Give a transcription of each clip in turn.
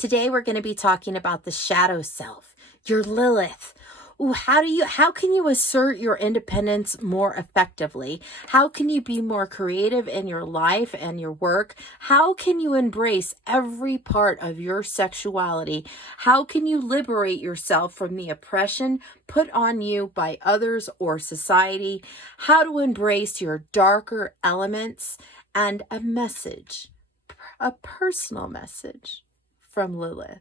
Today we're going to be talking about the shadow self, your Lilith. Ooh, how can you assert your independence more effectively? How can you be more creative in your life and your work? How can you embrace every part of your sexuality? How can you liberate yourself from the oppression put on you by others or society? How to embrace your darker elements, and a message, a personal message from Lilith.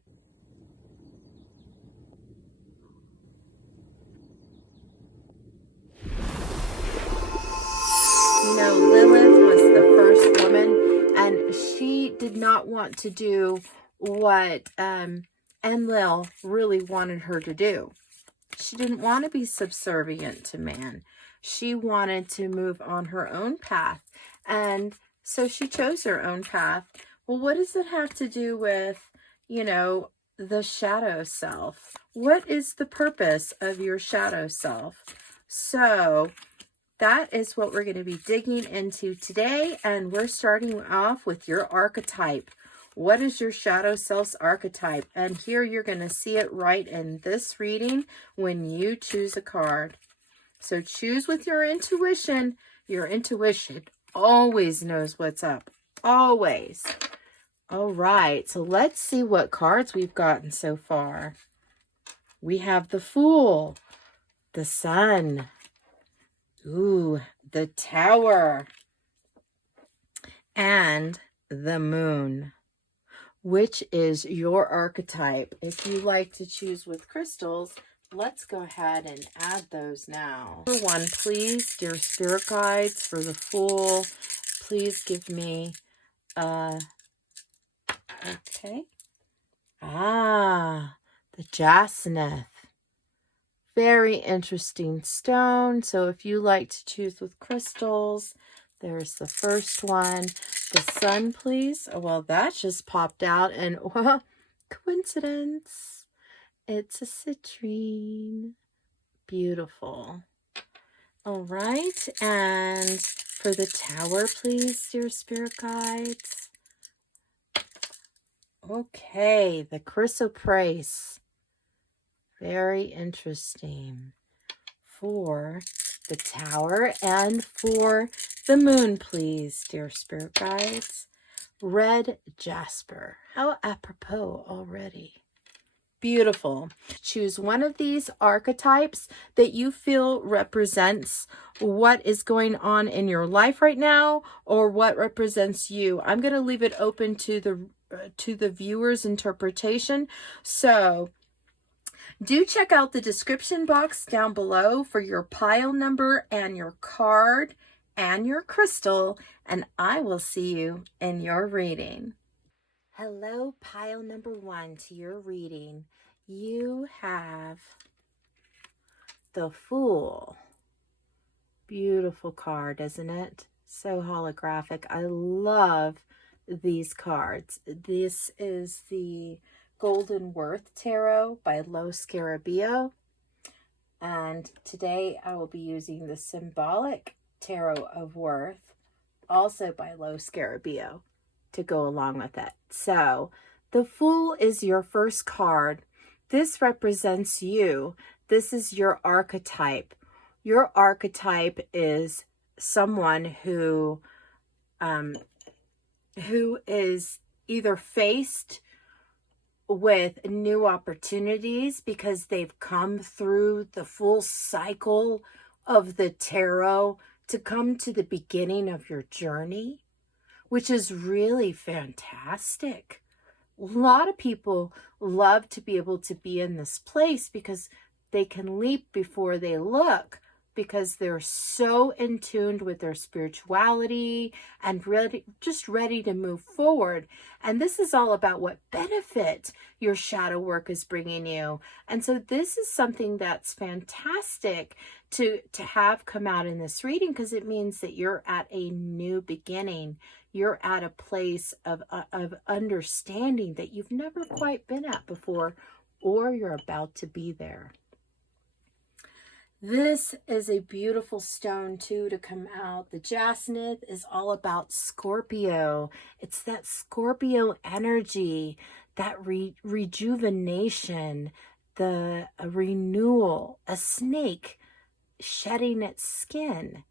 You know, Lilith was the first woman, and she did not want to do what Enlil really wanted her to do. She didn't want to be subservient to man. She wanted to move on her own path, and so she chose her own path. Well, what does it have to do with, you know, the shadow self? What is the purpose of your shadow self? So that is what we're going to be digging into today, and we're starting off with your archetype. What is your shadow self's archetype? And here you're going to see it right in this reading when you choose a card. So choose with your intuition. Your intuition always knows what's up. Always. All right, so let's see what cards we've gotten so far. We have the Fool, the Sun, ooh, the Tower, and the Moon. Which is your archetype? If you like to choose with crystals, let's go ahead and add those now. Number one, please, dear spirit guides, for the Fool, please give me okay. The Jacinith. Very interesting stone. So if you like to choose with crystals, there's the first one. The Sun, please. Oh, well, that just popped out, and well, coincidence. It's a citrine. Beautiful. All right, and for the Tower, please, dear spirit guides. Okay, the Chrysoprasenic. Very interesting. For the Tower and for the Moon, please, dear spirit guides. Red Jasper. How apropos already. Beautiful. Choose one of these archetypes that you feel represents what is going on in your life right now, or what represents you. I'm going to leave it open to the viewer's interpretation. So do check out the description box down below for your pile number and your card and your crystal, and I will see you in your reading. Hello, pile number one to your reading. You have the Fool. Beautiful card, isn't it? So holographic. I love these cards. This is the Golden Worth Tarot by Lo Scarabeo, and today I will be using the Symbolic Tarot of Worth, also by Lo Scarabeo, to go along with it. So the Fool is your first card. This represents you. This is your archetype. Your archetype is someone who is either faced with new opportunities because they've come through the full cycle of the tarot to come to the beginning of your journey, which is really fantastic. A lot of people love to be able to be in this place because they can leap before they look, because they're so in tune with their spirituality and just ready to move forward. And this is all about what benefit your shadow work is bringing you. And so this is something that's fantastic to have come out in this reading, because it means that you're at a new beginning. You're at a place of understanding that you've never quite been at before, or you're about to be there. This is a beautiful stone too to come out. The Jacinith is all about Scorpio. It's that Scorpio energy that rejuvenation, the renewal, a snake shedding its skin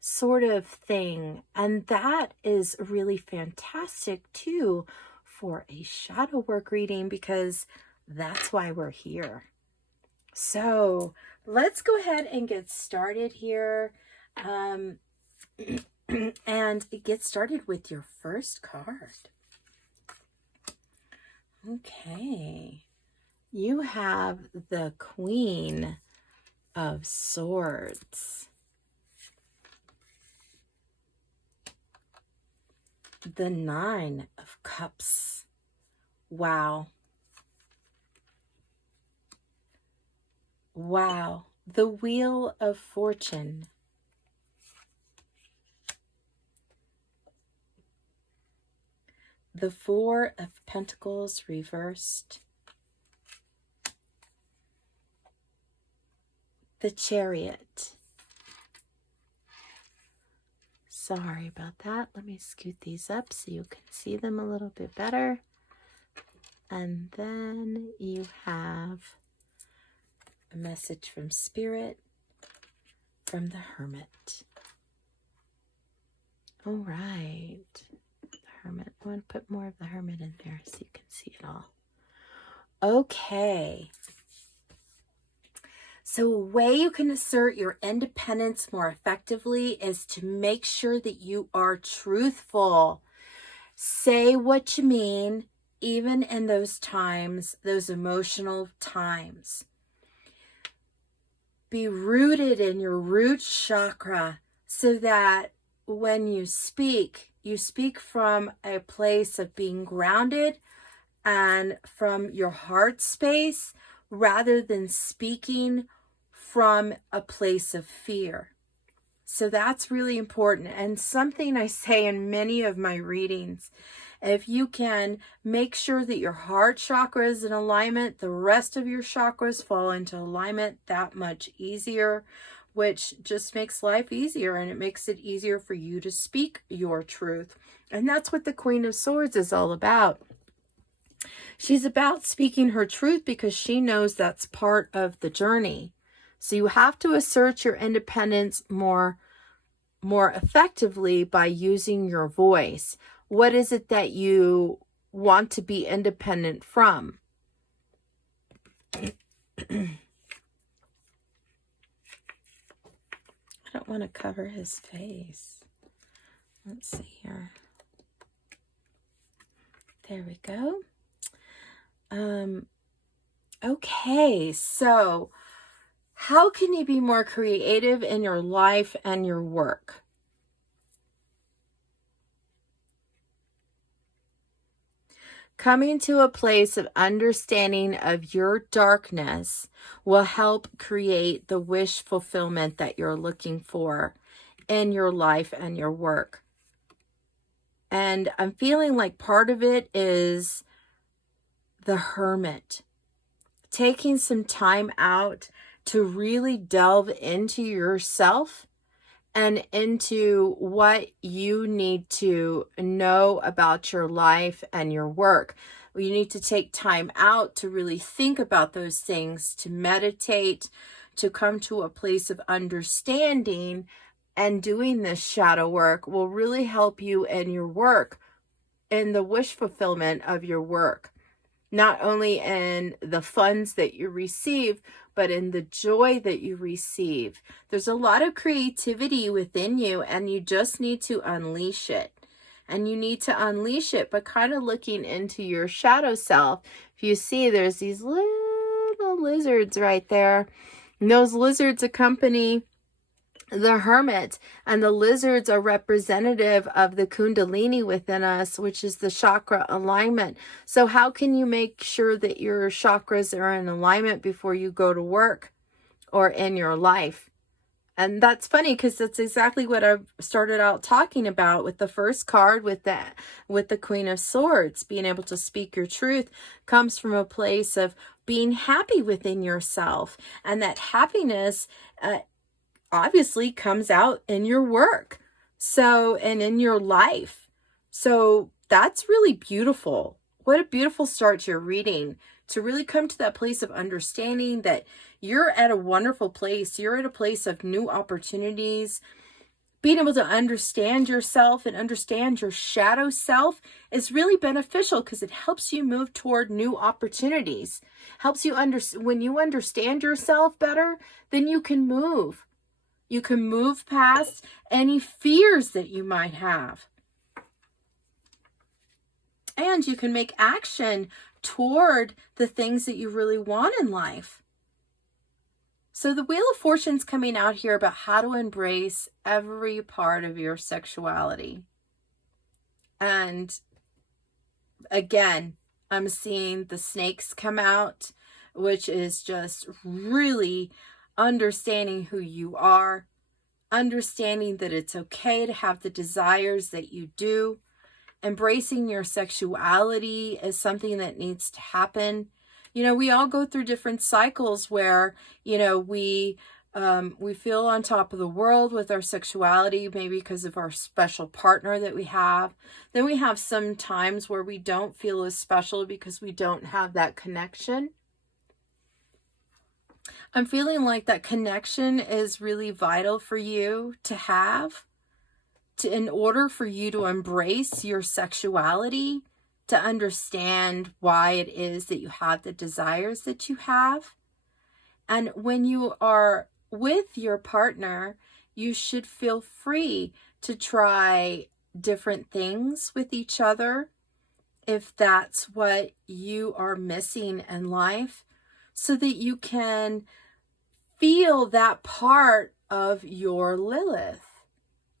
sort of thing. And that is really fantastic too for a shadow work reading, because that's why we're here. So let's go ahead and get started here. And get started with your first card. Okay. You have the Queen of Swords. The Nine of Cups. Wow. Wow. The Wheel of Fortune. The Four of Pentacles reversed. The Chariot. Sorry about that. Let me scoot these up so you can see them a little bit better. And then you have a message from Spirit, from the Hermit. All right. The Hermit. I want to put more of the Hermit in there so you can see it all. Okay. So a way you can assert your independence more effectively is to make sure that you are truthful. Say what you mean, even in those times, those emotional times. Be rooted in your root chakra so that when you speak from a place of being grounded and from your heart space, rather than speaking from a place of fear. So that's really important. And something I say in many of my readings, if you can make sure that your heart chakra is in alignment, the rest of your chakras fall into alignment that much easier, which just makes life easier, and it makes it easier for you to speak your truth. And that's what the Queen of Swords is all about. She's about speaking her truth because she knows that's part of the journey. So you have to assert your independence more effectively by using your voice. What is it that you want to be independent from? I don't want to cover his face. Let's see here. There we go. Okay, so how can you be more creative in your life and your work? Coming to a place of understanding of your darkness will help create the wish fulfillment that you're looking for in your life and your work. And I'm feeling like part of it is the Hermit. Taking some time out to really delve into yourself and into what you need to know about your life and your work. You need to take time out to really think about those things, to meditate, to come to a place of understanding. And doing this shadow work will really help you in your work, in the wish fulfillment of your work. Not only in the funds that you receive, but in the joy that you receive. There's a lot of creativity within you, and you just need to unleash it. And you need to unleash it by kind of looking into your shadow self. If you see, there's these little lizards right there. And those lizards accompany the Hermit, and the lizards are representative of the Kundalini within us, which is the chakra alignment. So how can you make sure that your chakras are in alignment before you go to work or in your life? And that's funny because that's exactly what I started out talking about with the first card, with the Queen of Swords. Being able to speak your truth comes from a place of being happy within yourself, and that happiness obviously comes out in your work, so, and in your life. So that's really beautiful What a beautiful start to your reading, to really come to that place of understanding that you're at a wonderful place. You're at a place of new opportunities. Being able to understand yourself and understand your shadow self is really beneficial because it helps you move toward new opportunities. Helps you when you understand yourself better, then you can move. You can move past any fears that you might have. And you can make action toward the things that you really want in life. So the Wheel of Fortune's coming out here about how to embrace every part of your sexuality. And again, I'm seeing the snakes come out, which is just really understanding who you are, understanding that it's okay to have the desires that you do. Embracing your sexuality is something that needs to happen. You know, we all go through different cycles where, you know, we feel on top of the world with our sexuality, maybe because of our special partner that we have. Then we have some times where we don't feel as special because we don't have that connection. I'm feeling like that connection is really vital for you to have. In order for you to embrace your sexuality, to understand why it is that you have the desires that you have. And when you are with your partner, you should feel free to try different things with each other if that's what you are missing in life, so that you can feel that part of your Lilith.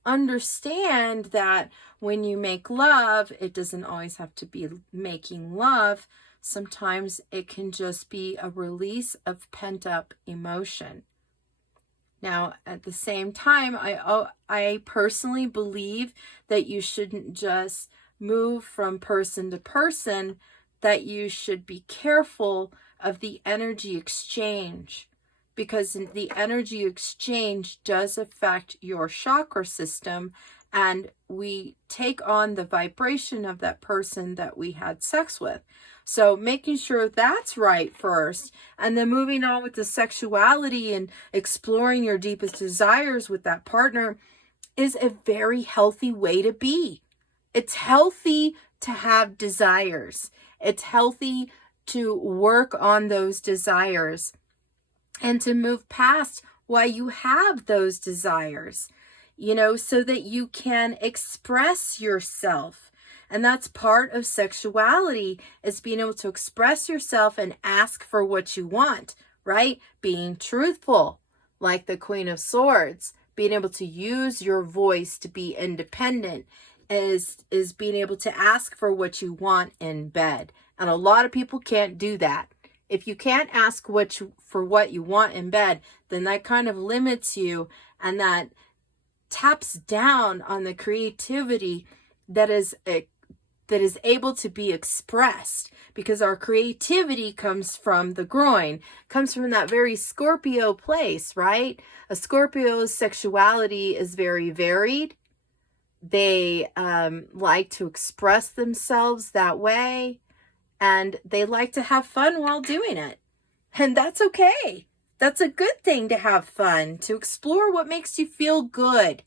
Understand that when you make love, it doesn't always have to be making love. Sometimes it can just be a release of pent-up emotion. Now, at the same time, I personally believe that you shouldn't just move from person to person, that you should be careful of the energy exchange, because the energy exchange does affect your chakra system, and we take on the vibration of that person that we had sex with. So making sure that's right first, and then moving on with the sexuality and exploring your deepest desires with that partner is a very healthy way to be. It's healthy to have desires. It's healthy to work on those desires and to move past why you have those desires, you know, so that you can express yourself. And that's part of sexuality, is being able to express yourself and ask for what you want, right? Being truthful, like the Queen of Swords, being able to use your voice to be independent is being able to ask for what you want in bed. And a lot of people can't do that. If you can't ask for what you want in bed, then that kind of limits you, and that taps down on the creativity that is able to be expressed, because our creativity comes from the groin, comes from that very Scorpio place, right? A Scorpio's sexuality is very varied. They like to express themselves that way. And they like to have fun while doing it. And that's okay. That's a good thing, to have fun, to explore what makes you feel good.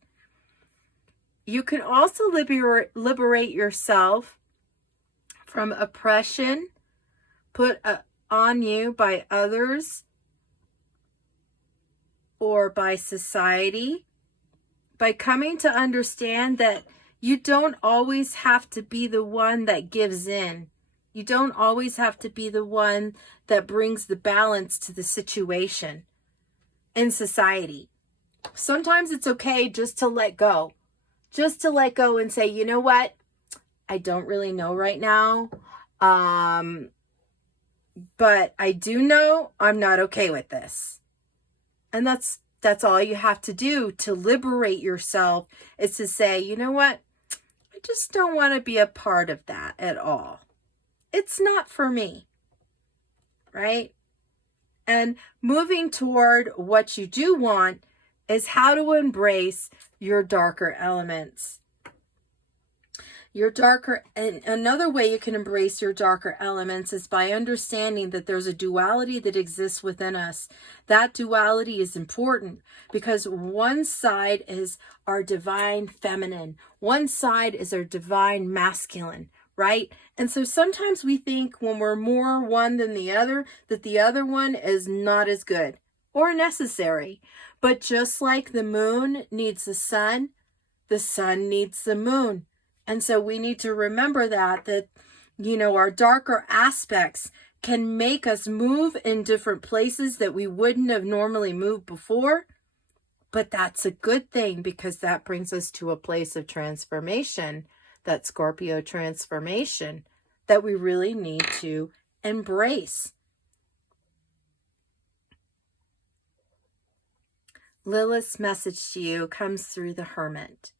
You can also liberate yourself from oppression put on you by others or by society, by coming to understand that you don't always have to be the one that gives in. You don't always have to be the one that brings the balance to the situation in society. Sometimes it's okay just to let go. Just to let go and say, you know what? I don't really know right now. But I do know I'm not okay with this. And that's all you have to do to liberate yourself, is to say, you know what? I just don't want to be a part of that at all. It's not for me, right? And moving toward what you do want is how to embrace your darker elements. Your darker, and another way you can embrace your darker elements is by understanding that there's a duality that exists within us. That duality is important because one side is our divine feminine, one side is our divine masculine, right? And so sometimes we think when we're more one than the other, that the other one is not as good or necessary. But just like the moon needs the sun needs the moon. And so we need to remember that, you know, our darker aspects can make us move in different places that we wouldn't have normally moved before. But that's a good thing because that brings us to a place of transformation, that Scorpio transformation that we really need to embrace. Lilith's message to you comes through the Hermit.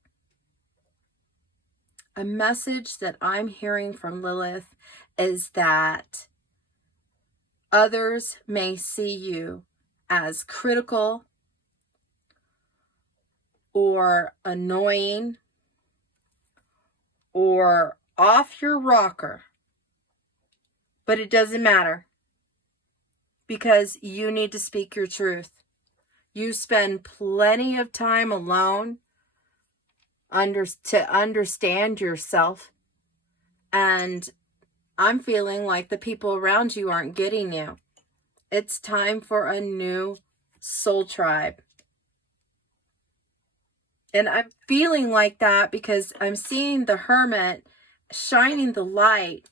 A message that I'm hearing from Lilith is that others may see you as critical or annoying or off your rocker, but it doesn't matter because you need to speak your truth. You spend plenty of time alone to understand yourself, and I'm feeling like the people around you aren't getting you. It's time for a new soul tribe. And I'm feeling like that because I'm seeing the Hermit shining the light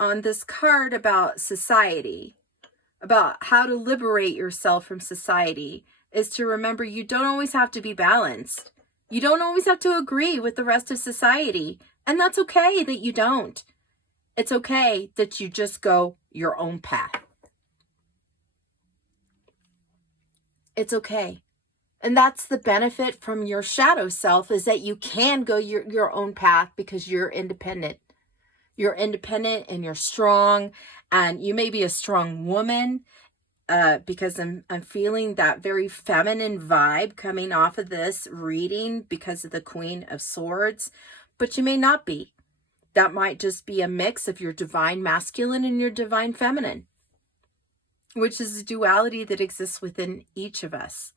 on this card about society, about how to liberate yourself from society, is to remember you don't always have to be balanced. You don't always have to agree with the rest of society. And that's okay that you don't. It's okay that you just go your own path. It's okay. And that's the benefit from your shadow self, is that you can go your own path because you're independent. You're independent and you're strong, and you may be a strong woman, because I'm feeling that very feminine vibe coming off of this reading because of the Queen of Swords, but you may not be. That might just be a mix of your divine masculine and your divine feminine, which is a duality that exists within each of us.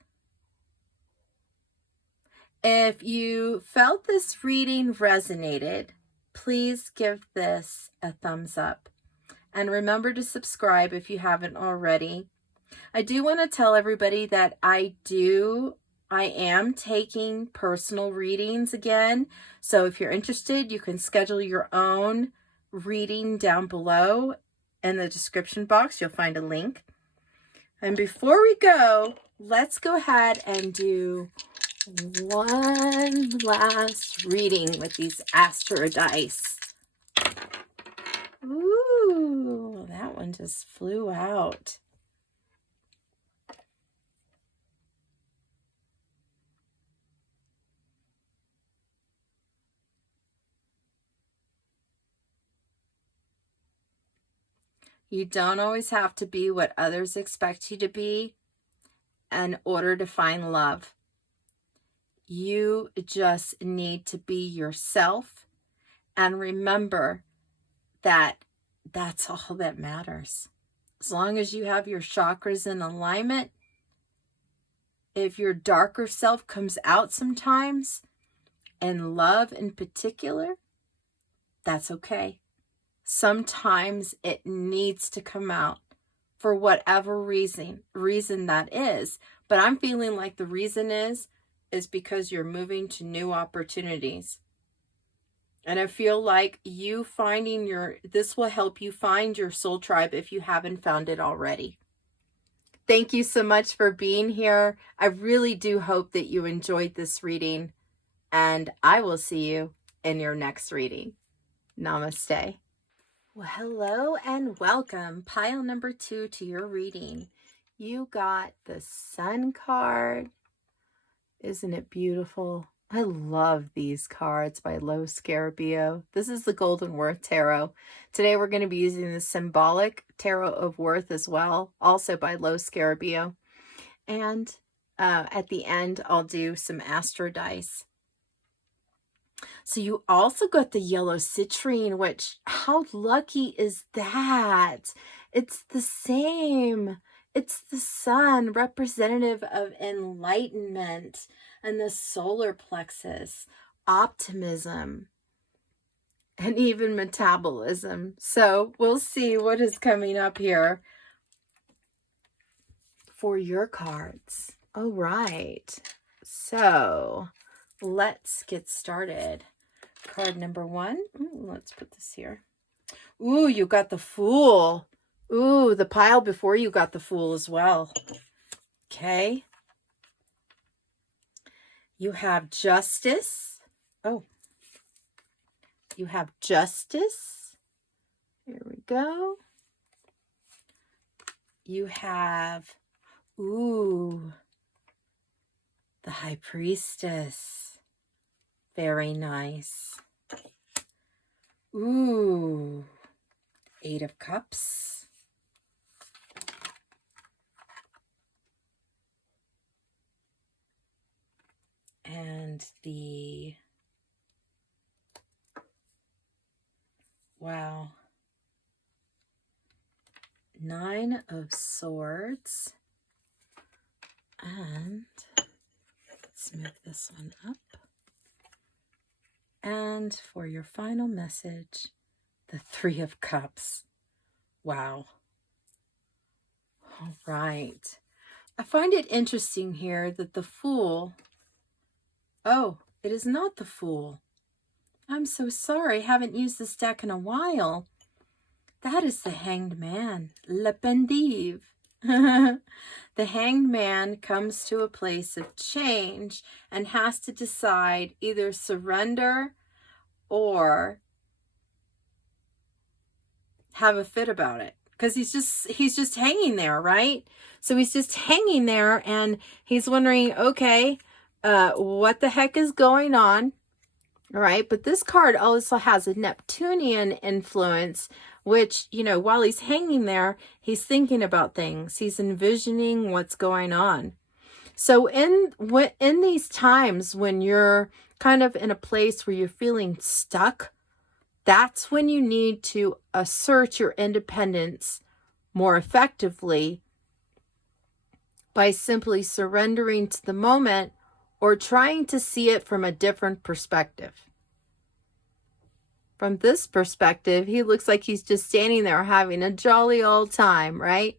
If you felt this reading resonated, please give this a thumbs up. And remember to subscribe if you haven't already. I do want to tell everybody that I am taking personal readings again. So if you're interested, you can schedule your own reading down below in the description box. You'll find a link. And before we go, let's go ahead and do one last reading with these astro dice. Ooh, that one just flew out. You don't always have to be what others expect you to be in order to find love. You just need to be yourself, and remember that that's all that matters. As long as you have your chakras in alignment, if your darker self comes out sometimes, and love in particular, that's okay. Sometimes it needs to come out for whatever reason that is. But I'm feeling like the reason is because you're moving to new opportunities. And I feel like you finding this will help you find your soul tribe if you haven't found it already. Thank you so much for being here. I really do hope that you enjoyed this reading, and I will see you in your next reading. Namaste. Well, hello and welcome. Pile number 2 to your reading. You got the Sun card. Isn't it beautiful? I love these cards by Scorpio. This is the Golden Worth Tarot. Today we're going to be using the Symbolic Tarot of Worth as well, also by Scorpio. And at the end, I'll do some astro dice. So you also got the yellow citrine, which, how lucky is that? It's the same. It's the sun, representative of enlightenment and the solar plexus, optimism, and even metabolism. So we'll see what is coming up here for your cards. All right. So let's get started. Card number 1. Let's put this here. Ooh, you got the Fool. Ooh, the pile before you got the Fool as well. Okay. You have Justice. Oh. You have Justice. Here we go. You have, ooh, the High Priestess. Very nice. Ooh, 8 of Cups. And the, wow, 9 of Swords. And let's move this one up. And for your final message, the 3 of Cups. Wow. All right. I find it interesting here that the Fool, oh, it is not the Fool. I'm so sorry. I haven't used this deck in a while. That is the Hanged Man. Le Pendive. The Hanged Man comes to a place of change and has to decide either surrender or have a fit about it, because he's just hanging there, right? So he's just hanging there and he's wondering, okay, what the heck is going on? All right, but this card also has a Neptunian influence, which, you know, while he's hanging there, he's thinking about things. He's envisioning what's going on. So in these times when you're kind of in a place where you're feeling stuck, that's when you need to assert your independence more effectively by simply surrendering to the moment or trying to see it from a different perspective. From this perspective, he looks like he's just standing there having a jolly old time, right?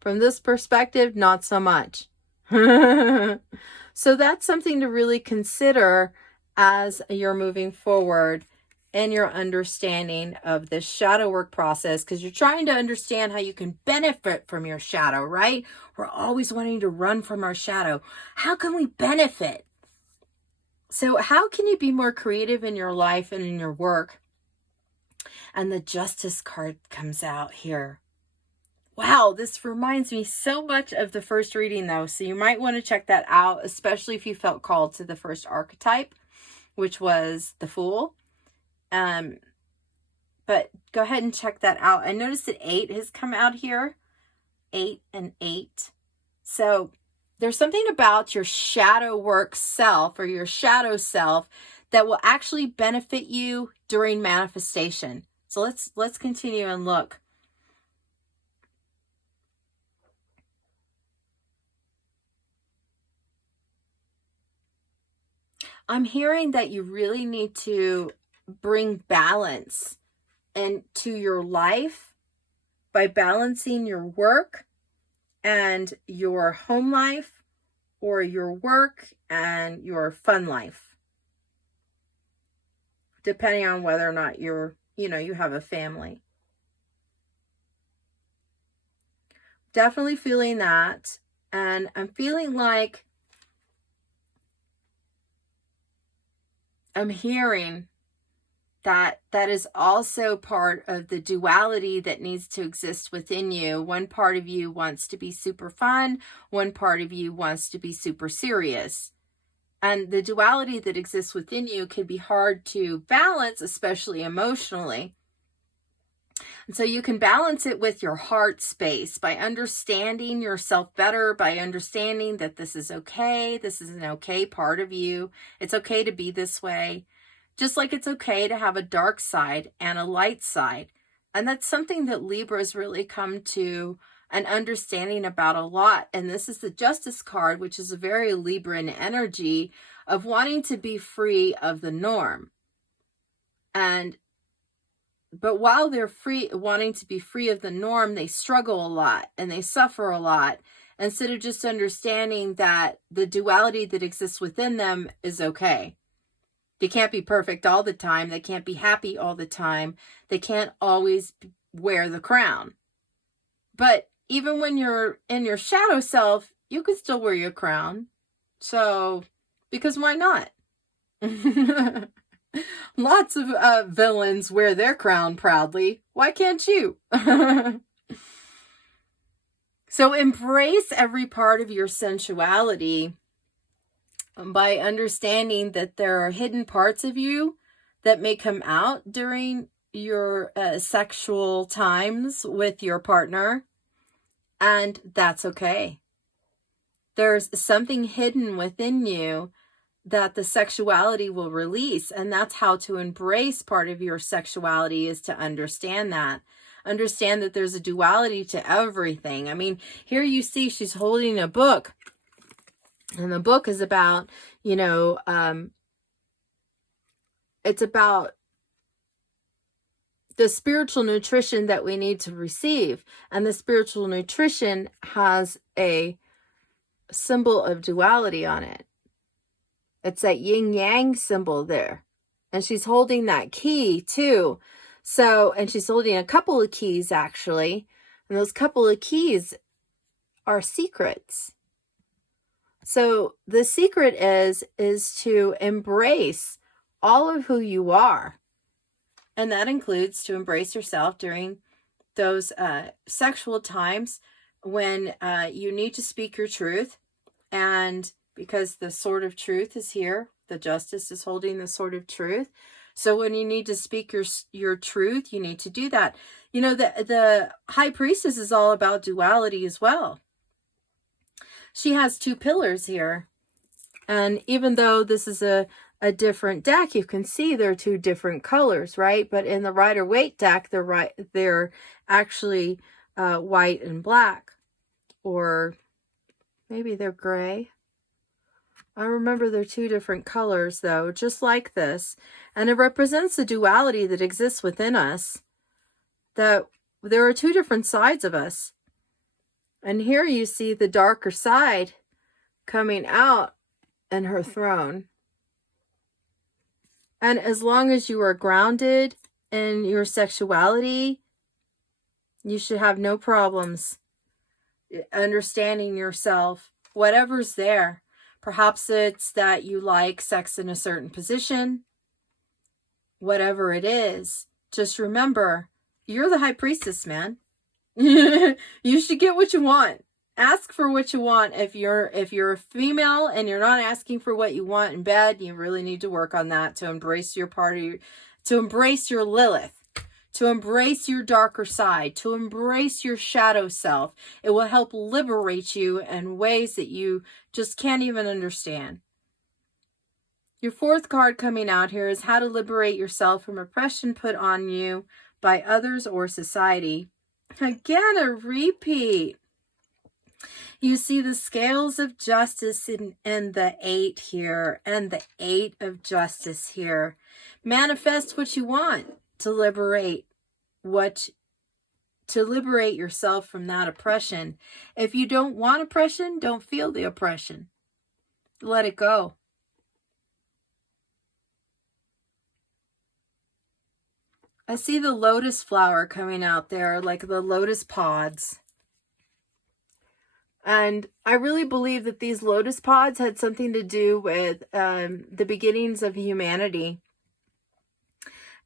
From this perspective, not so much. So that's something to really consider as you're moving forward in your understanding of this shadow work process, because you're trying to understand how you can benefit from your shadow, right? We're always wanting to run from our shadow. How can we benefit? So how can you be more creative in your life and in your work? And the Justice card comes out here. Wow, this reminds me so much of the first reading though. So you might want to check that out, especially if you felt called to the first archetype, which was the Fool. But go ahead and check that out. I noticed that 8 has come out here. 8 and 8. So there's something about your shadow work self or your shadow self that will actually benefit you during manifestation. So let's continue and look. I'm hearing that you really need to bring balance into your life by balancing your work and your home life, or your work and your fun life, depending on whether or not you have a family. Definitely feeling that. And I'm feeling like I'm hearing that is also part of the duality that needs to exist within you. One part of you wants to be super fun. One part of you wants to be super serious. And the duality that exists within you can be hard to balance, especially emotionally. And so you can balance it with your heart space by understanding yourself better, by understanding that this is okay. This is an okay part of you. It's okay to be this way. Just like it's okay to have a dark side and a light side. And that's something that Libras really come to an understanding about a lot. And this is the Justice card, which is a very Libran energy of wanting to be free of the norm. But while they're wanting to be free of the norm, they struggle a lot and they suffer a lot, instead of just understanding that the duality that exists within them is okay. They can't be perfect all the time. They can't be happy all the time. They can't always wear the crown. But even when you're in your shadow self, you can still wear your crown. So, because why not? Lots of villains wear their crown proudly. Why can't you? So embrace every part of your sensuality by understanding that there are hidden parts of you that may come out during your sexual times with your partner. And that's okay. There's something hidden within you that the sexuality will release. And that's how to embrace part of your sexuality, is to understand that. Understand that there's a duality to everything. I mean, here you see she's holding a book. And the book is about, you know, it's about the spiritual nutrition that we need to receive. And the spiritual nutrition has a symbol of duality on it. It's that yin yang symbol there. And she's holding that key too. So, and she's holding a couple of keys actually. And those couple of keys are secrets. So the secret is to embrace all of who you are. And that includes to embrace yourself during those sexual times when you need to speak your truth. And because the sword of truth is here, the Justice is holding the sword of truth. So when you need to speak your truth, you need to do that. You know, the High Priestess is all about duality as well. She has two pillars here. And even though this is a different deck, you can see they're two different colors, right? But in the Rider-Waite deck, they're actually white and black. Or maybe they're gray. I remember they're two different colors, though, just like this. And it represents the duality that exists within us. That there are two different sides of us. And here you see the darker side coming out in her throne. And as long as you are grounded in your sexuality, you should have no problems understanding yourself, whatever's there. Perhaps it's that you like sex in a certain position. Whatever it is, just remember, you're the High Priestess, man. You should get what you want. Ask for what you want. If you're a female and you're not asking for what you want in bed, you really need to work on that to embrace your to embrace your Lilith, to embrace your darker side, to embrace your shadow self. It will help liberate you in ways that you just can't even understand. Your fourth card coming out here is how to liberate yourself from oppression put on you by others or society. Again, a repeat. You see the scales of justice in the 8 here and the 8 of justice here. Manifest what you want to liberate yourself from that oppression. If you don't want oppression, don't feel the oppression. Let it go. I see the lotus flower coming out there, like the lotus pods. And I really believe that these lotus pods had something to do with the beginnings of humanity.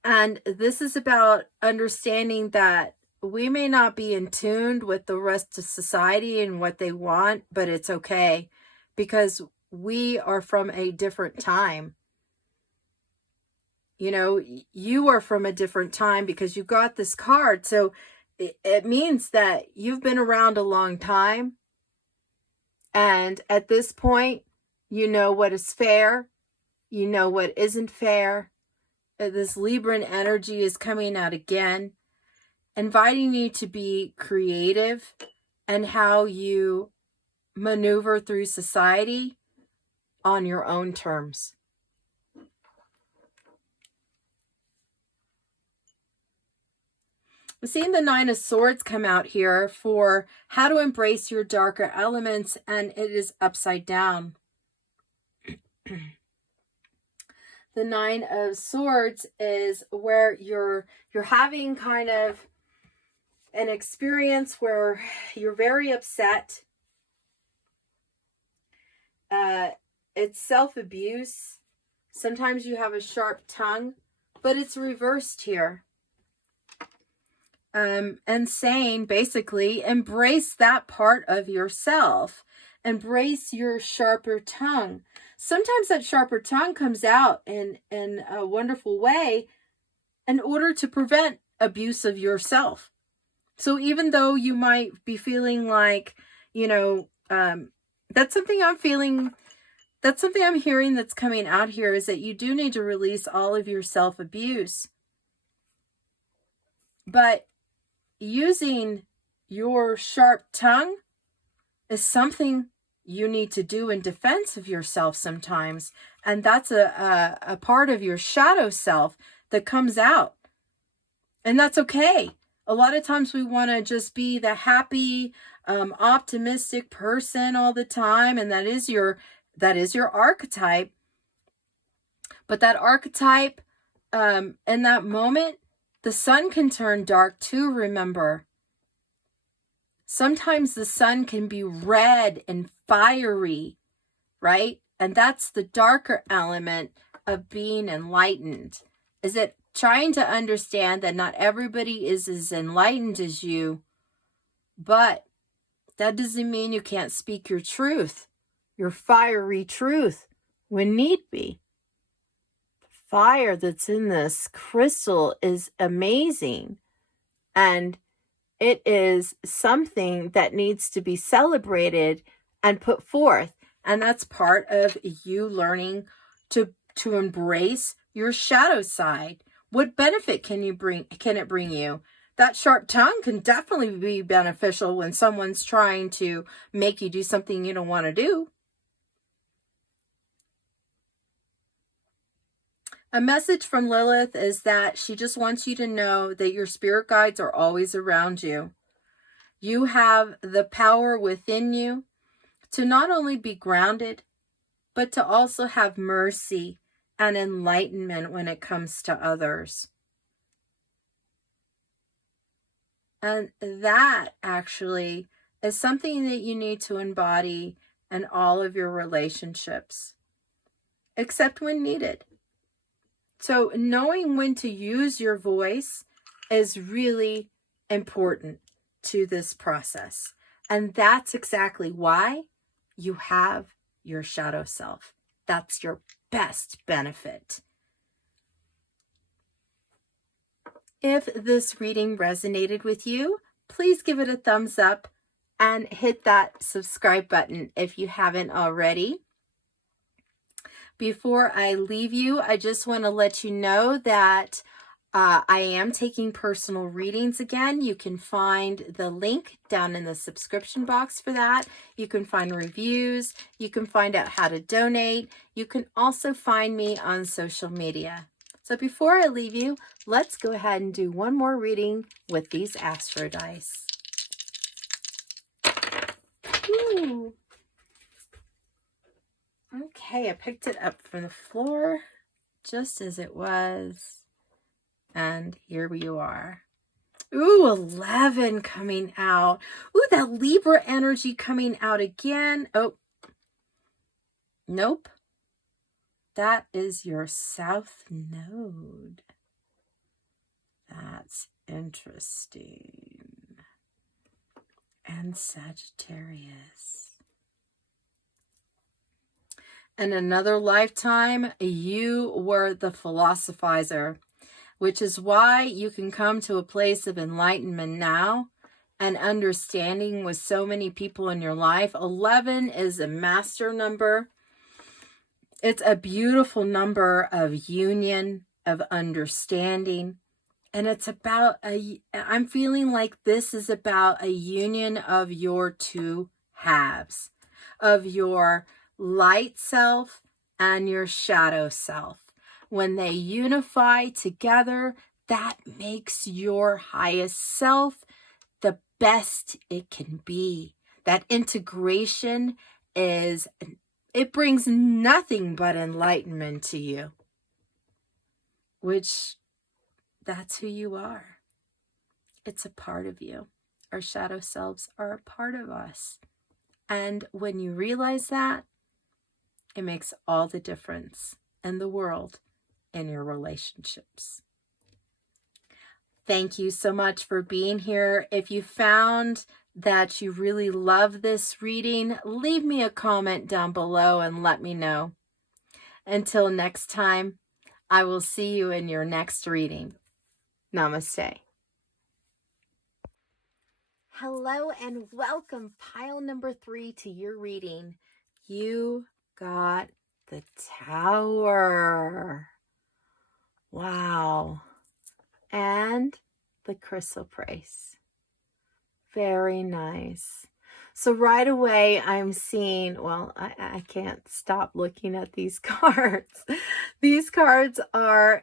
And this is about understanding that we may not be in tune with the rest of society and what they want, but it's okay because we are from a different time. You know, you are from a different time because you got this card. So it means that you've been around a long time. And at this point, you know what is fair. You know what isn't fair. this Libran energy is coming out again, inviting you to be creative and how you maneuver through society on your own terms. I'm seeing the Nine of Swords come out here for how to embrace your darker elements, and it is upside down. The Nine of Swords is where you're having kind of an experience where you're very upset. It's self-abuse. Sometimes you have a sharp tongue, but it's reversed here. And saying basically, embrace that part of yourself. Embrace your sharper tongue. Sometimes that sharper tongue comes out in a wonderful way in order to prevent abuse of yourself. So even though you might be feeling like, you know, that's something I'm feeling, that's something I'm hearing that's coming out here, is that you do need to release all of your self-abuse. But using your sharp tongue is something you need to do in defense of yourself sometimes. And that's a part of your shadow self that comes out. And that's okay. A lot of times we want to just be the happy, optimistic person all the time. And that is your archetype. But that archetype, in that moment, the sun can turn dark too, remember. Sometimes the sun can be red and fiery, right? And that's the darker element of being enlightened. Is it trying to understand that not everybody is as enlightened as you, but that doesn't mean you can't speak your truth, your fiery truth, when need be. Fire that's in this crystal is amazing, and it is something that needs to be celebrated and put forth, and that's part of you learning to embrace your shadow side. What benefit can it bring you? That sharp tongue can definitely be beneficial when someone's trying to make you do something you don't want to do. A message from Lilith is that she just wants you to know that your spirit guides are always around you. You have the power within you to not only be grounded, but to also have mercy and enlightenment when it comes to others. And that actually is something that you need to embody in all of your relationships, except when needed. So knowing when to use your voice is really important to this process. And that's exactly why you have your shadow self. That's your best benefit. If this reading resonated with you, please give it a thumbs up and hit that subscribe button if you haven't already. Before I leave you, I just want to let you know that I am taking personal readings again. You can find the link down in the subscription box for that. You can find reviews. You can find out how to donate. You can also find me on social media. So before I leave you, let's go ahead and do one more reading with these astro dice. Ooh. Okay, I picked it up from the floor just as it was. And here you are. Ooh, 11 coming out. Ooh, that Libra energy coming out again. Oh, nope. That is your South Node. That's interesting. And Sagittarius. In another lifetime, you were the philosophizer, which is why you can come to a place of enlightenment now and understanding with so many people in your life. 11 is a master number. It's a beautiful number of union of understanding. And it's about I'm feeling like this is about a union of your two halves, of your light self and your shadow self. When they unify together, that makes your highest self the best it can be. That integration it brings nothing but enlightenment to you, which that's who you are. It's a part of you. Our shadow selves are a part of us. And when you realize that, it makes all the difference in the world in your relationships. Thank you so much for being here. If you found that you really love this reading, leave me a comment down below and let me know. Until next time, I will see you in your next reading. Namaste. Hello and welcome, pile number 3 to your reading. You got the Tower. Wow. And the Chrysoprasenic. Very nice. So right away I'm seeing, well, I can't stop looking at these cards. These cards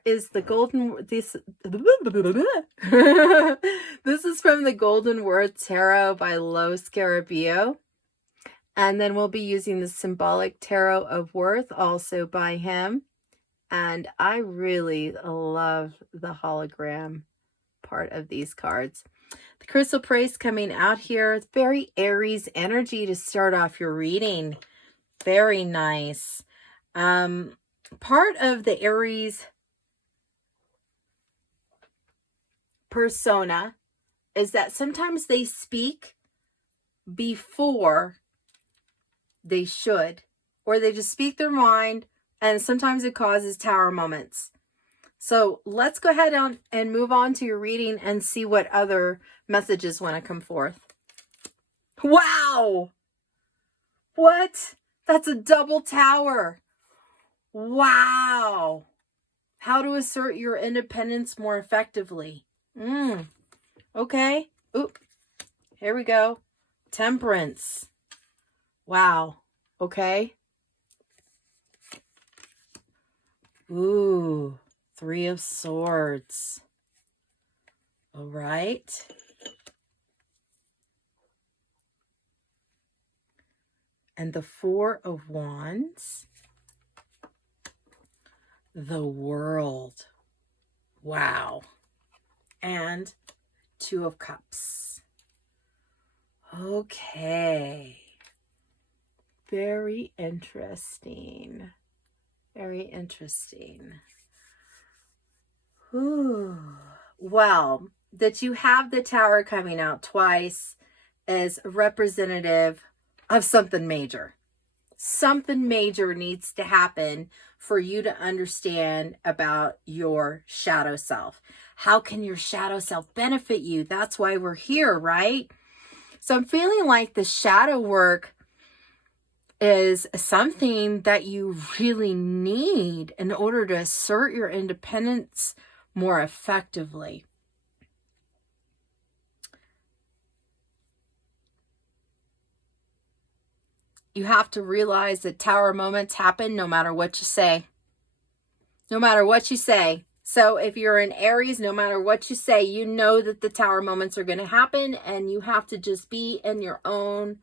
is the golden, this is from the Golden Word Tarot by Lo Scarabeo. And then we'll be using the Symbolic Tarot of Worth, also by him. And I really love the hologram part of these cards. The Chrysoprasenic coming out here. It's very Aries energy to start off your reading. Very nice. Part of the Aries persona is that sometimes they speak before they should, or they just speak their mind, and sometimes it causes tower moments. So let's go ahead and move on to your reading and see what other messages want to come forth. Wow! What? That's a double tower. Wow! How to assert your independence more effectively. Okay. Oop. Here we go. Temperance. Wow. Okay. Ooh. 3 of Swords. All right. And the 4 of Wands. The World. Wow. And 2 of Cups. Okay. Very interesting. Very interesting. Ooh. Well, that you have the Tower coming out twice is representative of something major. Something major needs to happen for you to understand about your shadow self. How can your shadow self benefit you? That's why we're here, right? So I'm feeling like the shadow work is something that you really need in order to assert your independence more effectively. You have to realize that tower moments happen no matter what you say. No matter what you say. So if you're in Aries, no matter what you say, you know that the tower moments are going to happen, and you have to just be in your own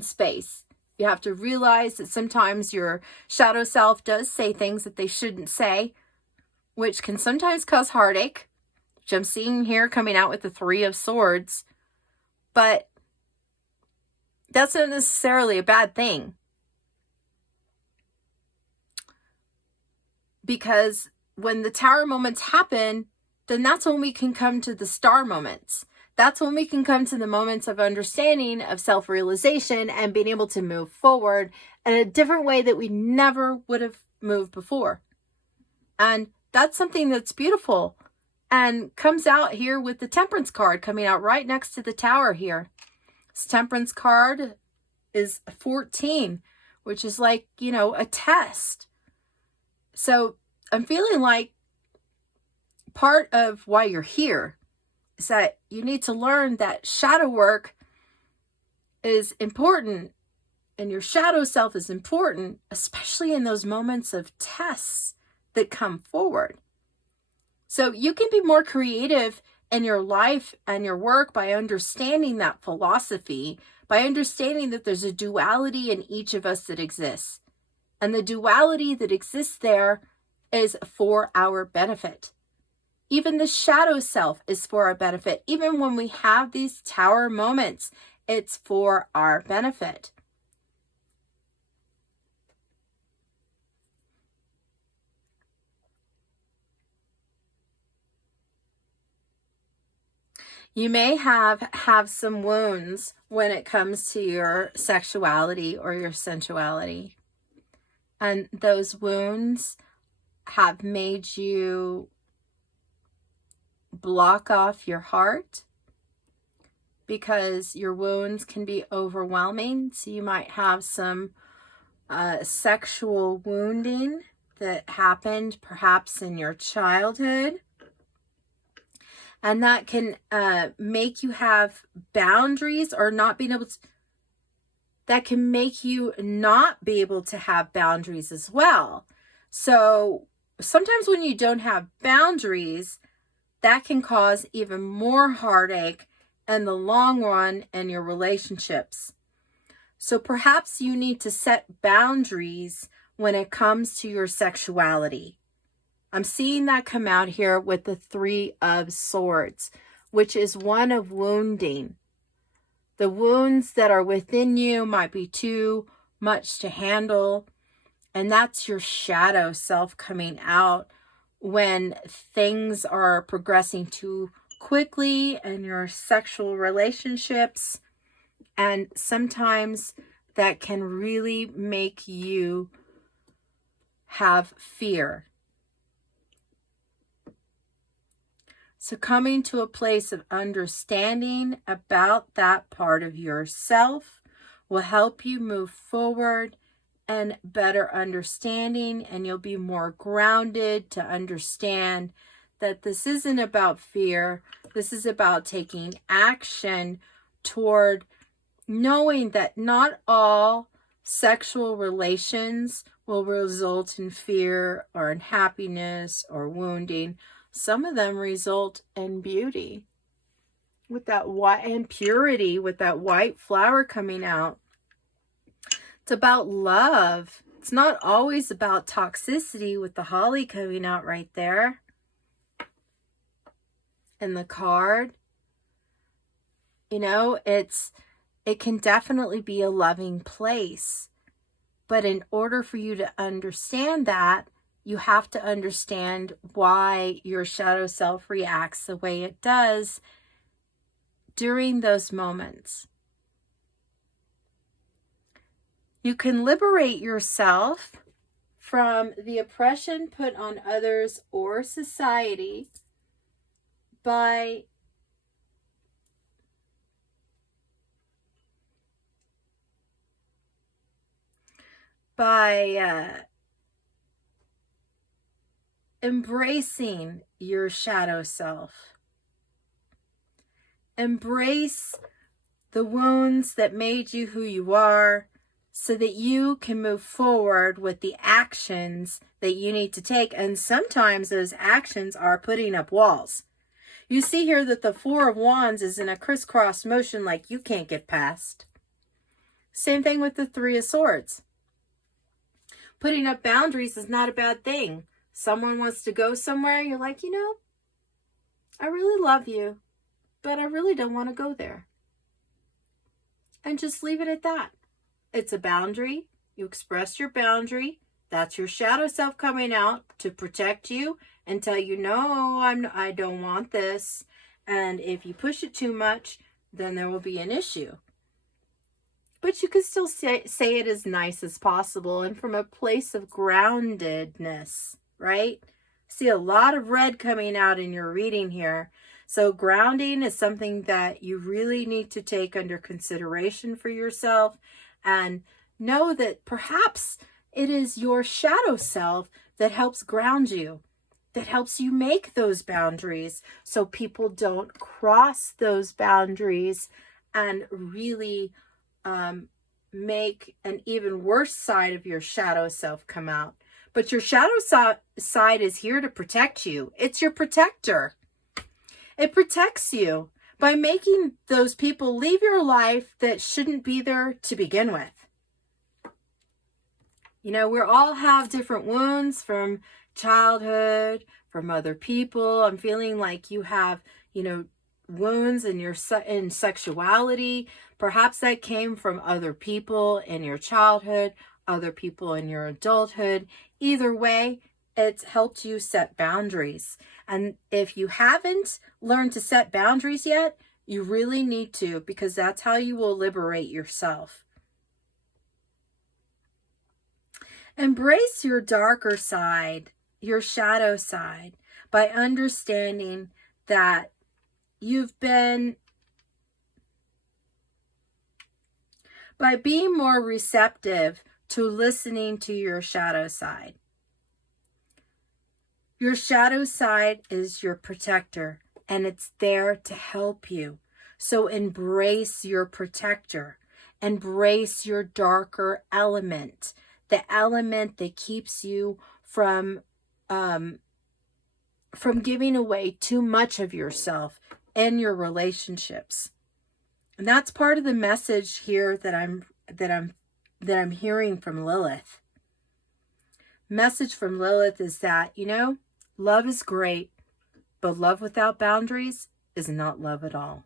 space. You have to realize that sometimes your shadow self does say things that they shouldn't say, which can sometimes cause heartache, which I'm seeing here coming out with the 3 of Swords. But that's not necessarily a bad thing. Because when the tower moments happen, then that's when we can come to the star moments. That's when we can come to the moments of understanding, of self-realization, and being able to move forward in a different way that we never would have moved before. And that's something that's beautiful and comes out here with the Temperance card coming out right next to the Tower here. This Temperance card is 14, which is like, a test. So I'm feeling like part of why you're here is that you need to learn that shadow work is important, and your shadow self is important, especially in those moments of tests that come forward. So you can be more creative in your life and your work by understanding that philosophy, by understanding that there's a duality in each of us that exists. And the duality that exists there is for our benefit. Even the shadow self is for our benefit. Even when we have these tower moments, it's for our benefit. You may have some wounds when it comes to your sexuality or your sensuality. And those wounds have made you block off your heart because your wounds can be overwhelming. So you might have some sexual wounding that happened perhaps in your childhood. And that can make you have boundaries or not being able to, that can make you not be able to have boundaries as well. So sometimes when you don't have boundaries, that can cause even more heartache in the long run in your relationships. So perhaps you need to set boundaries when it comes to your sexuality. I'm seeing that come out here with the Three of Swords, which is one of wounding. The wounds that are within you might be too much to handle. And that's your shadow self coming out when things are progressing too quickly in your sexual relationships. And sometimes that can really make you have fear. So coming to a place of understanding about that part of yourself will help you move forward and better understanding, and you'll be more grounded to understand that this isn't about fear. This is about taking action toward knowing that not all sexual relations will result in fear or unhappiness or wounding. Some of them result in beauty with that white and purity with that white flower coming out. It's about love. It's not always about toxicity with the holly coming out right there. And the card, you know, it can definitely be a loving place. But in order for you to understand that, you have to understand why your shadow self reacts the way it does during those moments. You can liberate yourself from the oppression put on others or society by embracing your shadow self. Embrace the wounds that made you who you are so that you can move forward with the actions that you need to take. And sometimes those actions are putting up walls. You see here that the Four of Wands is in a crisscross motion like you can't get past. Same thing with the Three of Swords. Putting up boundaries is not a bad thing. Someone wants to go somewhere, you're like, you know, I really love you, but I really don't want to go there. And just leave it at that. It's a boundary. You express your boundary. That's your shadow self coming out to protect you and tell you, no, I don't want this. And if you push it too much, then there will be an issue. But you can still say it as nice as possible and from a place of groundedness, right? See a lot of red coming out in your reading here. So grounding is something that you really need to take under consideration for yourself, and know that perhaps it is your shadow self that helps ground you, that helps you make those boundaries so people don't cross those boundaries and really make an even worse side of your shadow self come out. But your shadow side is here to protect you. It's your protector. It protects you by making those people leave your life that shouldn't be there to begin with. You know, we all have different wounds from childhood, from other people. I'm feeling like you have, you know, wounds in sexuality. Perhaps that came from other people in your childhood, other people in your adulthood. Either way, it's helped you set boundaries. And if you haven't learned to set boundaries yet, you really need to, because that's how you will liberate yourself. Embrace your darker side, your shadow side, by understanding that by being more receptive to listening to your shadow side. Your shadow side is your protector, and it's there to help you. So embrace your protector. Embrace your darker element, the element that keeps you from giving away too much of yourself in your relationships. And that's part of the message here that I'm hearing from Lilith. Message from Lilith is that, you know, love is great, but love without boundaries is not love at all.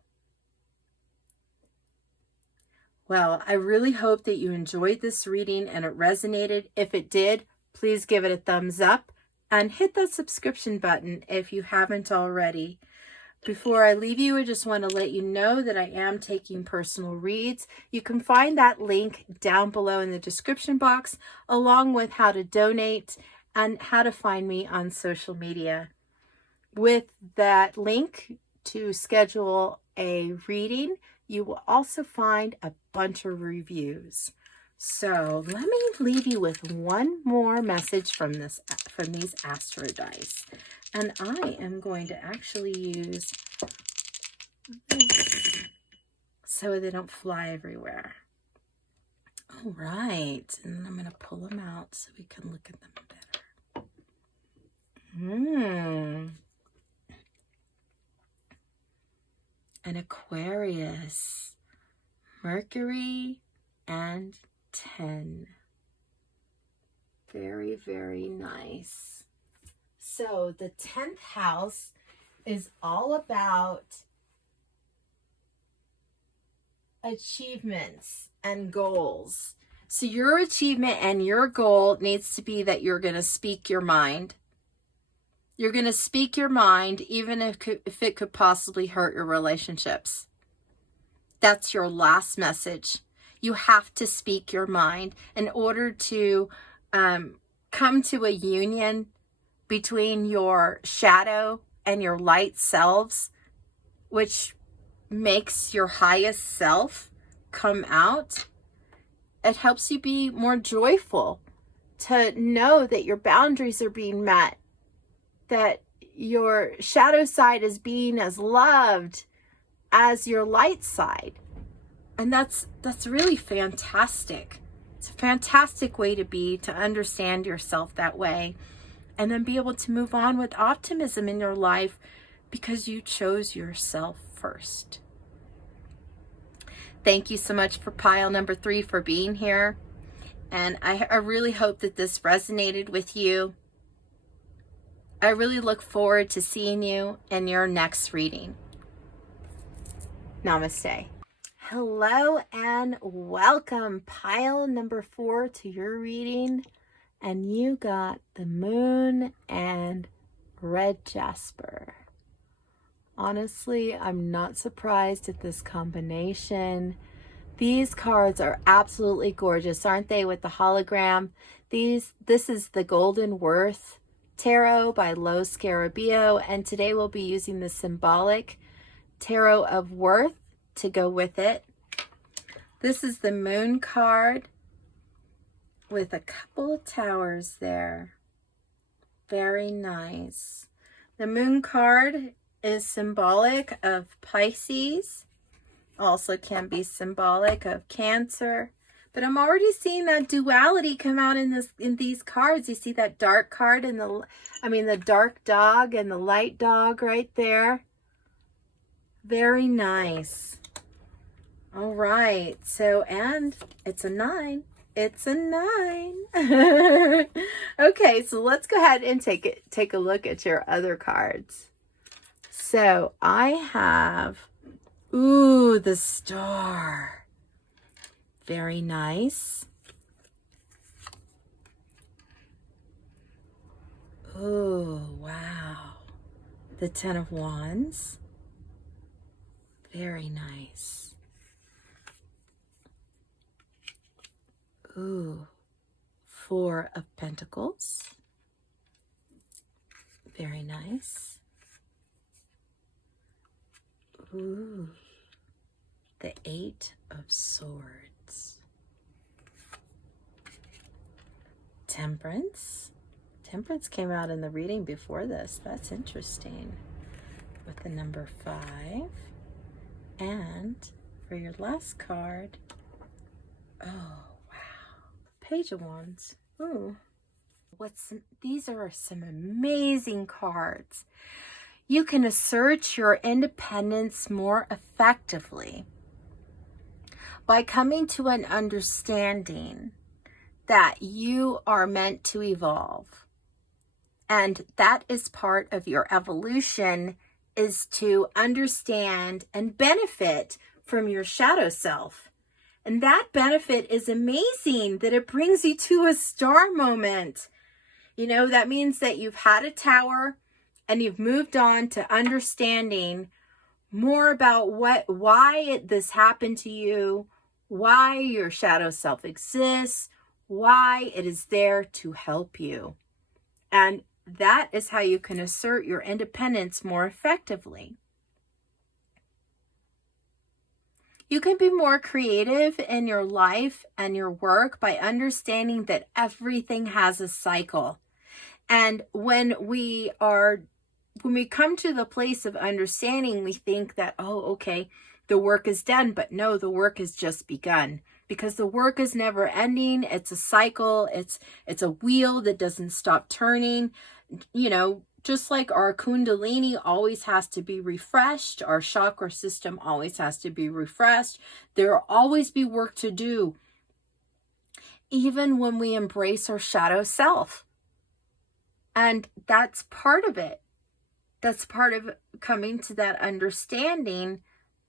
Well, I really hope that you enjoyed this reading and it resonated. If it did, please give it a thumbs up and hit that subscription button if you haven't already. Before I leave you, I just want to let you know that I am taking personal reads. You can find that link down below in the description box, along with how to donate and how to find me on social media. With that link to schedule a reading, you will also find a bunch of reviews. So let me leave you with one more message from these astro dice. And I am going to actually use this so they don't fly everywhere. All right. And then I'm going to pull them out so we can look at them better. An Aquarius, Mercury, and 10. Very, very nice. So the 10th house is all about achievements and goals. So your achievement and your goal needs to be that you're going to speak your mind. You're going to speak your mind even if it could possibly hurt your relationships. That's your last message. You have to speak your mind in order to come to a union between your shadow and your light selves, which makes your highest self come out. It helps you be more joyful to know that your boundaries are being met, that your shadow side is being as loved as your light side. And that's really fantastic. It's a fantastic way to be, to understand yourself that way, and then be able to move on with optimism in your life because you chose yourself first. Thank you so much for pile number 3 for being here. And I really hope that this resonated with you. I really look forward to seeing you in your next reading. Namaste. Hello and welcome, pile number 4, to your reading. And you got the moon and red Jasper. Honestly, I'm not surprised at this combination. These cards are absolutely gorgeous, aren't they, with the hologram? This is the Golden Worth Tarot by Lo Scarabeo, and today we'll be using the symbolic Tarot of Worth to go with it. This is the moon card with a couple of towers there. Very nice. The moon card is symbolic of Pisces. Also can be symbolic of Cancer. But I'm already seeing that duality come out in these cards. You see that dark card and the dark dog and the light dog right there. Very nice. All right. So, and it's a 9. It's a 9. Okay, so let's go ahead and take a look at your other cards. So I have, ooh, the Star. Very nice. Oh, wow. The 10 of Wands. Very nice. Ooh, 4 of Pentacles. Very nice. Ooh, the 8 of Swords. Temperance. Temperance came out in the reading before this. That's interesting. With the number 5. And for your last card, oh, wow. Page of Wands. Ooh. These are some amazing cards. You can assert your independence more effectively by coming to an understanding that you are meant to evolve. And that is part of your evolution, is to understand and benefit from your shadow self. And that benefit is amazing, that it brings you to a star moment. You know, that means that you've had a tower and you've moved on to understanding more about why this happened to you, why your shadow self exists, why it is there to help you. And that is how you can assert your independence more effectively. You can be more creative in your life and your work by understanding that everything has a cycle. And when we come to the place of understanding, we think that, oh, okay, the work is done. But no, the work has just begun, because the work is never ending. It's a cycle. It's a wheel that doesn't stop turning. You know, just like our Kundalini always has to be refreshed, our chakra system always has to be refreshed. There will always be work to do, even when we embrace our shadow self. And that's part of it. That's part of coming to that understanding.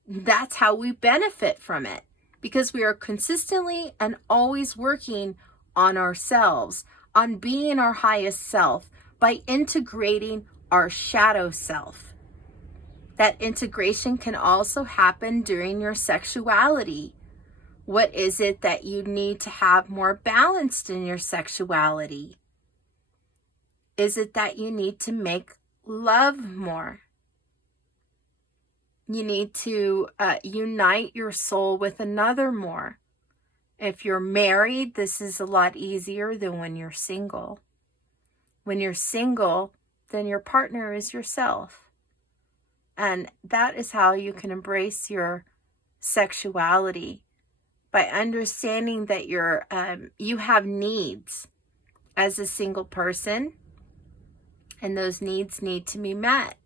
That's how we benefit from it, because we are consistently and always working on ourselves, on being our highest self, by integrating our shadow self. That integration can also happen during your sexuality. What is it that you need to have more balanced in your sexuality? Is it that you need to make love more? You need to unite your soul with another more. If you're married, this is a lot easier than when you're single. When you're single, then your partner is yourself. And that is how you can embrace your sexuality, by understanding that you have needs as a single person, and those needs need to be met.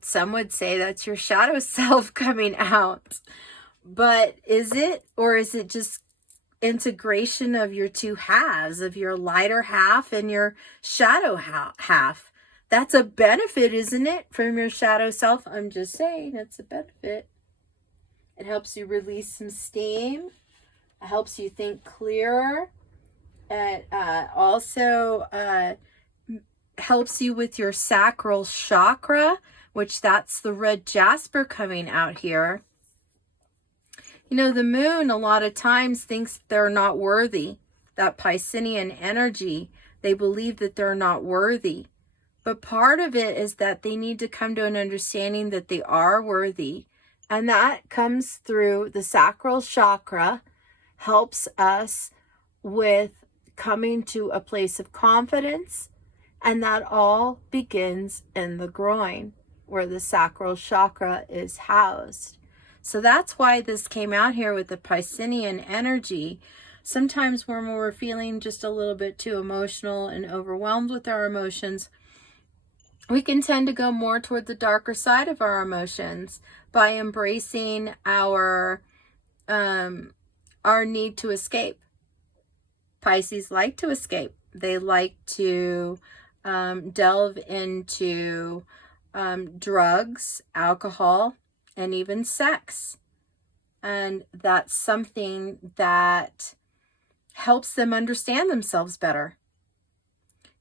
Some would say that's your shadow self coming out. But is it? Or is it just integration of your two halves, of your lighter half and your shadow half? That's a benefit, isn't it, from your shadow self? I'm just saying, it's a benefit. It helps you release some steam. It helps you think clearer. It also helps you with your sacral chakra, which that's the red Jasper coming out here. You know, the moon a lot of times thinks they're not worthy. That Piscean energy, they believe that they're not worthy. But part of it is that they need to come to an understanding that they are worthy. And that comes through the sacral chakra, helps us with coming to a place of confidence, and that all begins in the groin, where the sacral chakra is housed. So that's why this came out here with the Piscean energy. Sometimes when we're feeling just a little bit too emotional and overwhelmed with our emotions, we can tend to go more toward the darker side of our emotions by embracing our need to escape. Pisces like to escape. They like to delve into drugs, alcohol, and even sex. And that's something that helps them understand themselves better.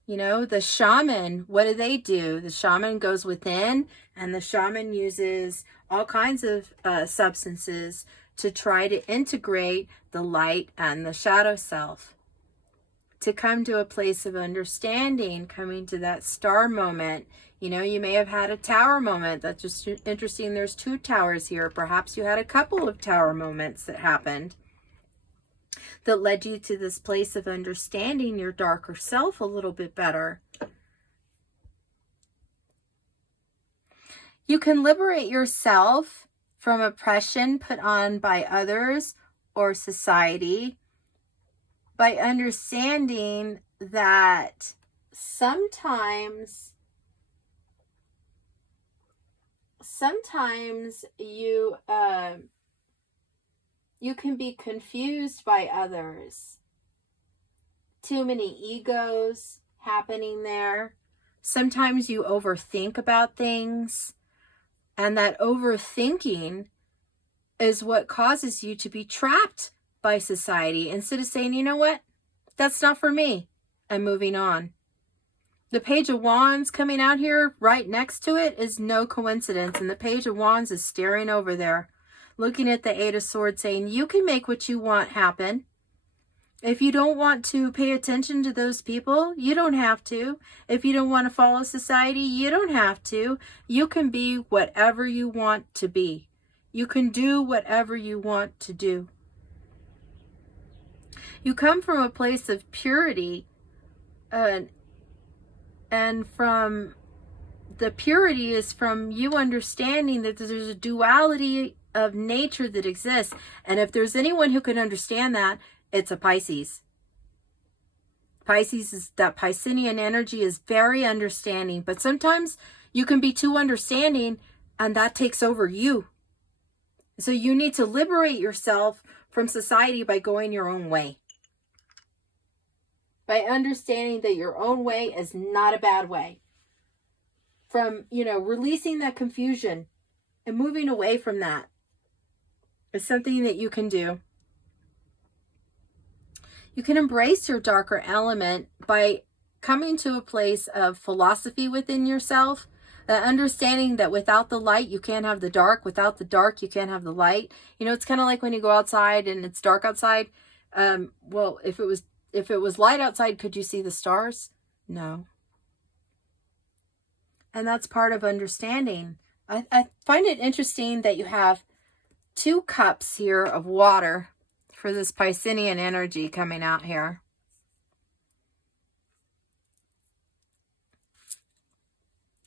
You know, the shaman, what do? The shaman goes within, and the shaman uses all kinds of substances to try to integrate the light and the shadow self, to come to a place of understanding, coming to that star moment. You know, you may have had a tower moment. That's just interesting. There's 2 towers here. Perhaps you had a couple of tower moments that happened that led you to this place of understanding your darker self a little bit better. You can liberate yourself from oppression put on by others or society by understanding that sometimes you can be confused by others. Too many egos happening there. Sometimes you overthink about things, and that overthinking is what causes you to be trapped by society instead of saying, you know what, that's not for me, and moving on. The Page of Wands coming out here right next to it is no coincidence. And the Page of Wands is staring over there, looking at the 8 of Swords, saying, you can make what you want happen. If you don't want to pay attention to those people, you don't have to. If you don't want to follow society, you don't have to. You can be whatever you want to be. You can do whatever you want to do. You come from a place of purity, and from the purity is from you understanding that there's a duality of nature that exists. And if there's anyone who can understand that, it's a Pisces. Pisces is that Piscean energy is very understanding, but sometimes you can be too understanding and that takes over you. So you need to liberate yourself from society by going your own way. By understanding that your own way is not a bad way. From, releasing that confusion and moving away from that is something that you can do. You can embrace your darker element by coming to a place of philosophy within yourself, understanding that without the light, you can't have the dark. Without the dark, you can't have the light. It's kind of like when you go outside and it's dark outside. Well, if it was light outside, could you see the stars? No. And that's part of understanding. I find it interesting that you have 2 cups here of water for this Piscean energy coming out here.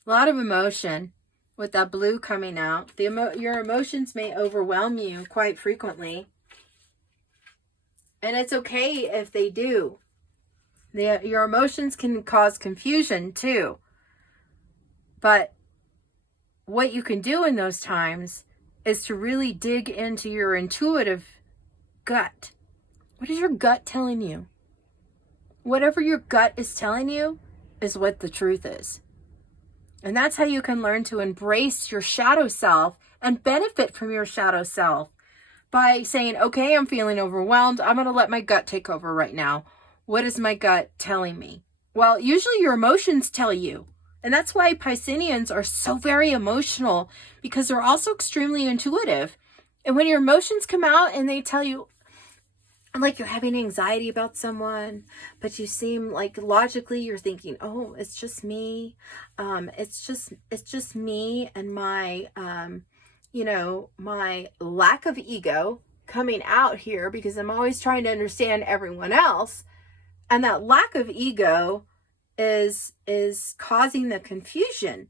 A lot of emotion with that blue coming out. Your emotions may overwhelm you quite frequently. And it's okay if they do. Your emotions can cause confusion too. But what you can do in those times is to really dig into your intuitive gut. What is your gut telling you? Whatever your gut is telling you is what the truth is. And that's how you can learn to embrace your shadow self and benefit from your shadow self. By saying, okay, I'm feeling overwhelmed. I'm going to let my gut take over right now. What is my gut telling me? Well, usually your emotions tell you. And that's why Pisceans are so very emotional, because they're also extremely intuitive. And when your emotions come out and they tell you, like you're having anxiety about someone, but you seem like logically you're thinking, oh, it's just me. It's just me and my, my lack of ego coming out here because I'm always trying to understand everyone else. And that lack of ego is causing the confusion.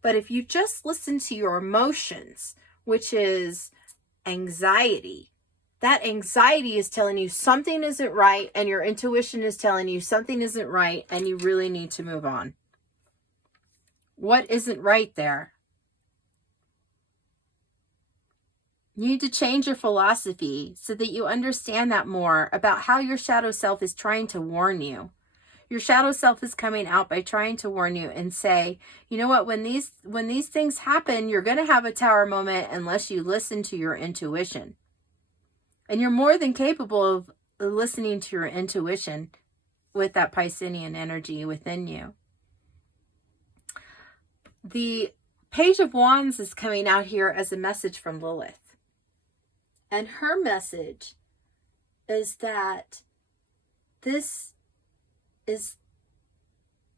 But if you just listen to your emotions, which is anxiety, that anxiety is telling you something isn't right, and your intuition is telling you something isn't right, and you really need to move on. What isn't right there? You need to change your philosophy so that you understand that more about how your shadow self is trying to warn you. Your shadow self is coming out by trying to warn you and say, you know what, when these things happen, you're going to have a tower moment unless you listen to your intuition. And you're more than capable of listening to your intuition with that Piscean energy within you. The Page of Wands is coming out here as a message from Lilith. And her message is that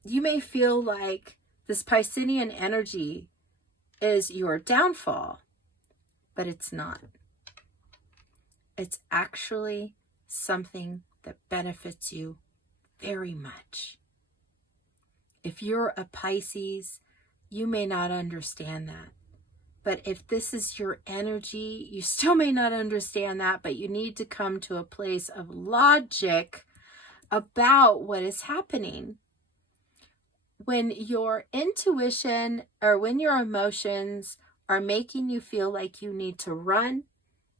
you may feel like this Piscean energy is your downfall, but it's not. It's actually something that benefits you very much. If you're a Pisces, you may not understand that. But if this is your energy, you still may not understand that, but you need to come to a place of logic about what is happening. When your intuition or when your emotions are making you feel like you need to run,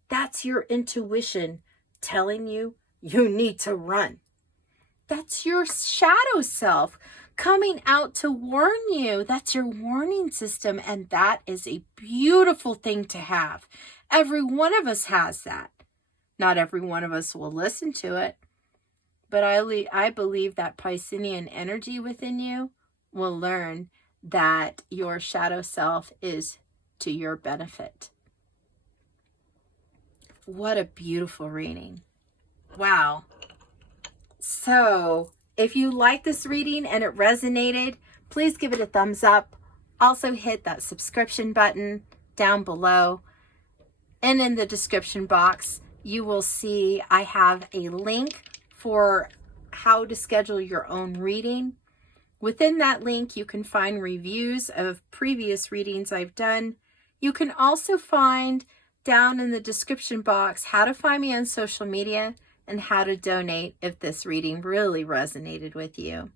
that's your intuition telling you you need to run. That's your shadow self coming out to warn you. That's your warning system, and that is a beautiful thing to have. Every one of us has that. Not every one of us will listen to it, but I believe that Piscean energy within you will learn that your shadow self is to your benefit. What a beautiful reading. Wow. So, if you like this reading and it resonated, please give it a thumbs up. Also hit that subscription button down below. And in the description box, you will see I have a link for how to schedule your own reading. Within that link, you can find reviews of previous readings I've done. You can also find down in the description box how to find me on social media and how to donate if this reading really resonated with you.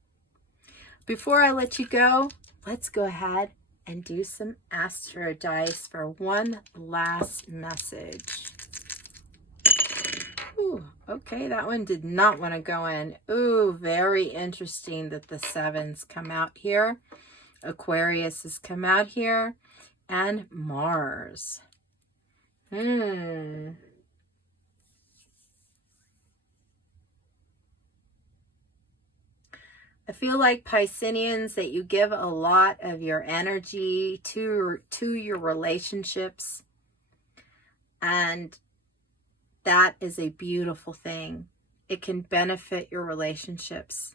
Before I let you go, let's go ahead and do some astro dice for one last message. Ooh, okay, that one did not want to go in. Ooh, very interesting that the sevens come out here. Aquarius has come out here. And Mars. I feel like Pisceans that you give a lot of your energy to your relationships, and that is a beautiful thing. It can benefit your relationships.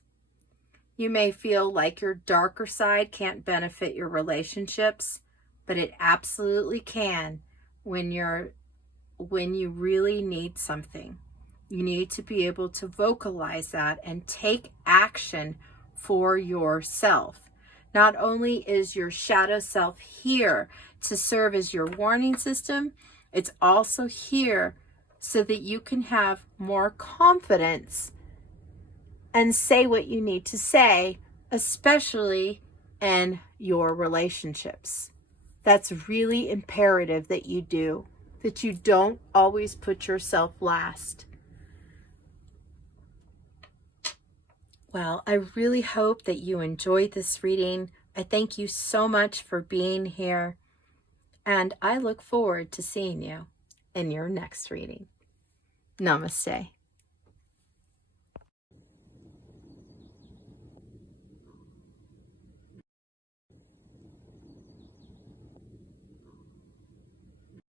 You may feel like your darker side can't benefit your relationships, but it absolutely can when you really need something. You need to be able to vocalize that and take action for yourself. Not only is your shadow self here to serve as your warning system, it's also here so that you can have more confidence and say what you need to say, especially in your relationships. That's really imperative that you do, that you don't always put yourself last. Well, I really hope that you enjoyed this reading. I thank you so much for being here, and I look forward to seeing you in your next reading. Namaste.